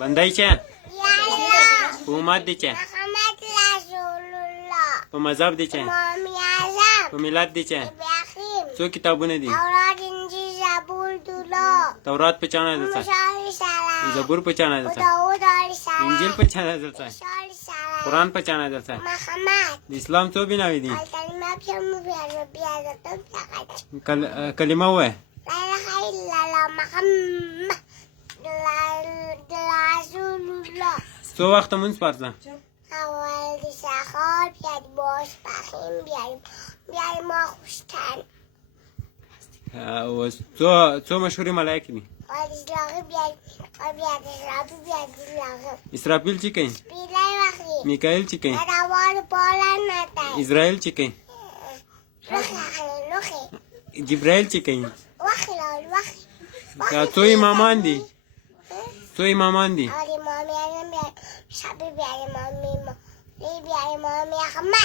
بندای چه؟ په امت دی چه؟ محمد رسول الله. په مذهب دی چه؟ امام اعظم. په ملت دی چه؟ ابراهیم. څو کتابونه دي؟ تورات انجیل زبور طلا. تورات په چا نازل شوی؟ موسی علیه السلام. زبور په چا نازل شوی؟ داود علیه السلام. انجیل په چا نازل شوی؟ عیسی علیه السلام. قرآن په چا نازل شوی؟ محمد. د اسلام څو بناوې دي؟ الکلمه بشم بیادتم فقط. کلمه ووایه. لا اله الا الله محمد رسول الله. څو وخته مونځ فرض ده؟ اول د سهار، بیا د ماسپښین، بیا د ماخوستن. څو مشهورې ملایکې دي؟ اسرافیل، بیا د اسرافیل، بیا د اسرافیل. اسرافیل چې کوي؟ سپیلۍ وخوري. میکائیل چې کوي؟ د روانو پالن ماتی. اسرائیل چې کوي؟ لوښي اخلي، لوښي. جبرائیل چې کوي؟ وخي راوړي، وخي. دا څو امامان دي؟ څو امامان دي؟ او د امام اعظم، بیا شبي، بیا د امام احمد.